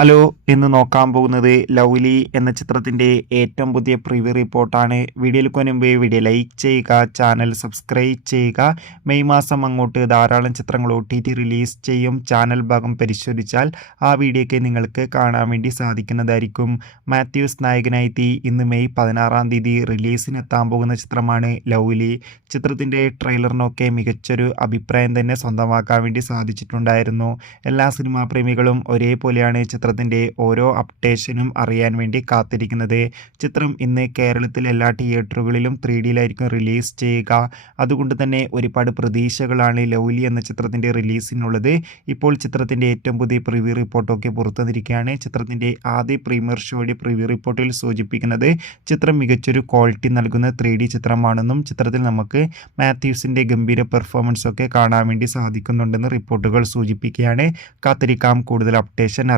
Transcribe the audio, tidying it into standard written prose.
Hello, ഇന്ന് നോക്കാൻ പോകുന്നത് ലവ്ലി എന്ന ചിത്രത്തിൻ്റെ ഏറ്റവും പുതിയ പ്രിവ്യൂ റിപ്പോർട്ടാണ്. വീഡിയോയിലേക്ക് മുൻപ് വീഡിയോ ലൈക്ക് ചെയ്യുക, ചാനൽ സബ്സ്ക്രൈബ് ചെയ്യുക. മെയ് മാസം അങ്ങോട്ട് ധാരാളം ചിത്രങ്ങൾ OTT റിലീസ് ചെയ്യും. ചാനൽ ഭാഗം പരിശോധിച്ചാൽ ആ വീഡിയോയ്ക്ക് നിങ്ങൾക്ക് കാണാൻ വേണ്ടി സാധിക്കുന്നതായിരിക്കും. മാത്യൂസ് നായകനായി ഇന്ന് മെയ് 16-ാം തീയതി റിലീസിനെത്താൻ പോകുന്ന ചിത്രമാണ് ലവ്ലി. ചിത്രത്തിൻ്റെ ട്രെയിലറിനൊക്കെ മികച്ചൊരു അഭിപ്രായം തന്നെ സ്വന്തമാക്കാൻ വേണ്ടി സാധിച്ചിട്ടുണ്ടായിരുന്നു. എല്ലാ സിനിമാ പ്രേമികളും ഒരേപോലെയാണ് ചിത്രത്തിൻ്റെ ഓരോ അപ്ഡേഷനും അറിയാൻ വേണ്ടി കാത്തിരിക്കുന്നത്. ചിത്രം ഇന്ന് കേരളത്തിൽ എല്ലാ തിയേറ്ററുകളിലും 3Dയിലായിരിക്കും റിലീസ് ചെയ്യുക. അതുകൊണ്ട് തന്നെ ഒരുപാട് പ്രതീക്ഷകളാണ് ലവ്ലി എന്ന ചിത്രത്തിൻ്റെ റിലീസിനുള്ളത്. ഇപ്പോൾ ചിത്രത്തിൻ്റെ ഏറ്റവും പുതിയ പ്രിവ്യൂ റിപ്പോർട്ടൊക്കെ പുറത്തുവന്നിരിക്കുകയാണ്. ചിത്രത്തിൻ്റെ ആദ്യ പ്രീമിയർ ഷോയുടെ പ്രിവ്യൂ റിപ്പോർട്ടിൽ സൂചിപ്പിക്കുന്നത് ചിത്രം മികച്ചൊരു ക്വാളിറ്റി നൽകുന്ന 3D ചിത്രമാണെന്നും ചിത്രത്തിൽ നമുക്ക് മാത്യൂസിൻ്റെ ഗംഭീര പെർഫോമൻസ് ഒക്കെ കാണാൻ വേണ്ടി സാധിക്കുന്നുണ്ടെന്ന് റിപ്പോർട്ടുകൾ സൂചിപ്പിക്കുകയാണ്. കാത്തിരിക്കാം കൂടുതൽ അപ്ഡേഷൻ അറിയാൻ.